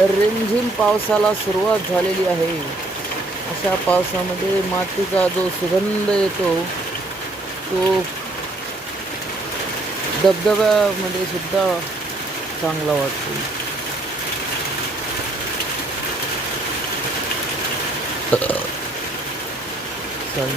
रिमझिम पावसाला सुरुवात झालेली आहे. अशा पावसामध्ये मातीचा जो सुगंध येतो तो धबधब्यामध्ये सुद्धा चांगला वाटतो. चालेल.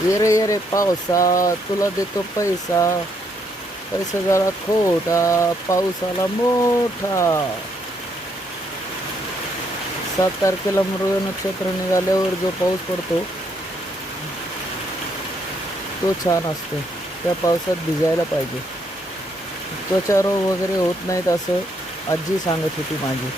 ये रे ये रे पावसा तुला देतो पैसा, पैसा झाला खोटा, पाऊस आला मोठा. 7 तारखेला मृग नक्षत्र निघाल्यावर जो पाऊस पडतो तो छान असतो. त्या पावसात भिजायला पाहिजे. त्वचा रोग वगैरे होत नाहीत असं आजी सांगत होती माझी.